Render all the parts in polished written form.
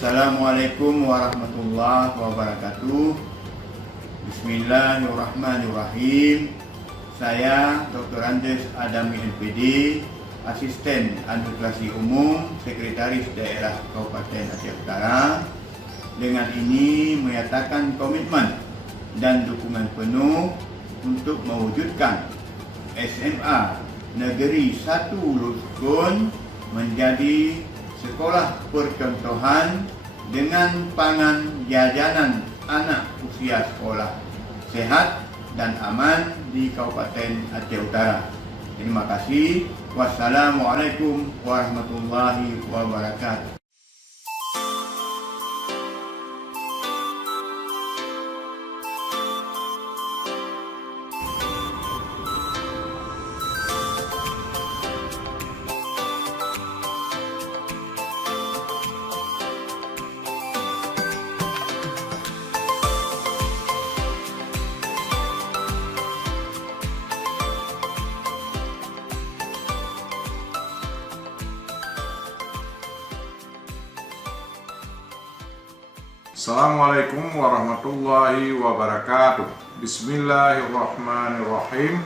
Assalamualaikum warahmatullahi wabarakatuh. Bismillahirrahmanirrahim. Saya Dr. Andes Adami MPD, Asisten Administrasi Umum, Sekretaris Daerah Kabupaten Aceh Utara. Dengan ini menyatakan komitmen dan dukungan penuh untuk mewujudkan SMA Negeri 1 Lusukun menjadi sekolah percontohan dengan pangan jajanan anak usia sekolah sehat dan aman di Kabupaten Aceh Utara. Terima kasih. Wassalamualaikum warahmatullahi wabarakatuh. Assalamualaikum warahmatullahi wabarakatuh. Bismillahirrahmanirrahim.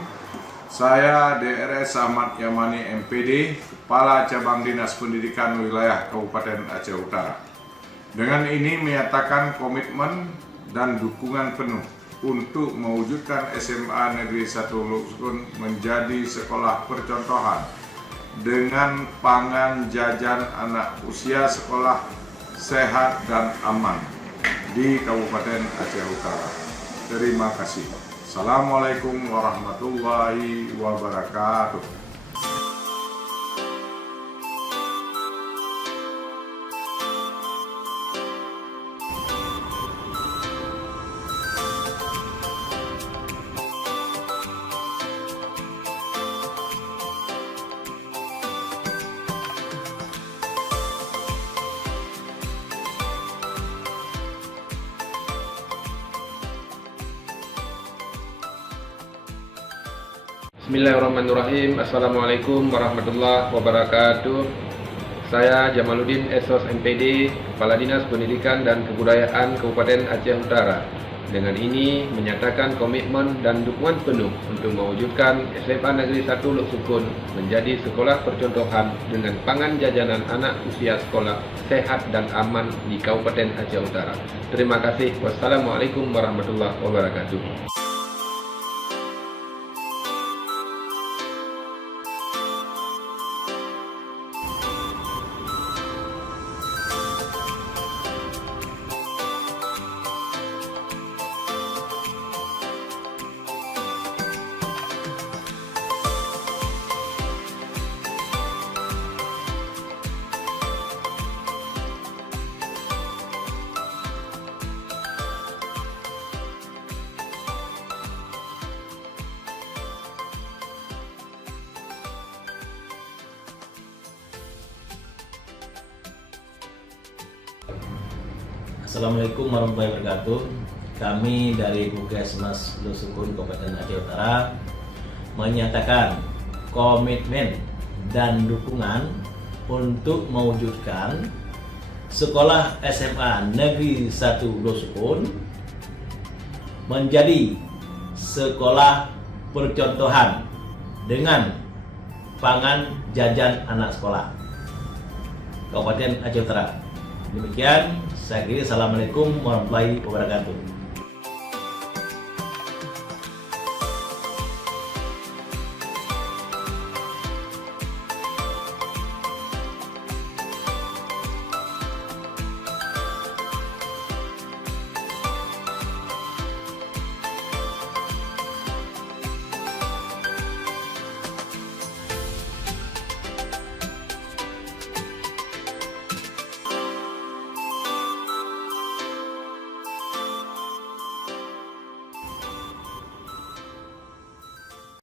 Saya DRS Ahmad Yamani MPD, Kepala Cabang Dinas Pendidikan Wilayah Kabupaten Aceh Utara. Dengan ini menyatakan komitmen dan dukungan penuh untuk mewujudkan SMA Negeri 1 Lusukun menjadi sekolah percontohan dengan pangan jajan anak usia sekolah sehat dan aman di Kabupaten Aceh Utara. Terima kasih. Assalamualaikum warahmatullahi wabarakatuh. Bismillahirrahmanirrahim. Assalamualaikum warahmatullahi wabarakatuh. Saya Jamaluddin Esos MPD, Kepala Dinas Pendidikan dan Kebudayaan Kabupaten Aceh Utara. Dengan ini menyatakan komitmen dan dukungan penuh untuk mewujudkan SMA Negeri 1 Lusukun menjadi sekolah percontohan dengan pangan jajanan anak usia sekolah sehat dan aman di Kabupaten Aceh Utara. Terima kasih. Wassalamualaikum warahmatullahi wabarakatuh. Assalamualaikum warahmatullahi wabarakatuh. Kami dari Puskesmas Lusukun Kabupaten Aceh Utara menyatakan komitmen dan dukungan untuk mewujudkan sekolah SMA Negeri 1 Lusukun menjadi sekolah percontohan dengan pangan jajan anak sekolah Kabupaten Aceh Utara. Demikian, saya kira. Assalamualaikum warahmatullahi wabarakatuh.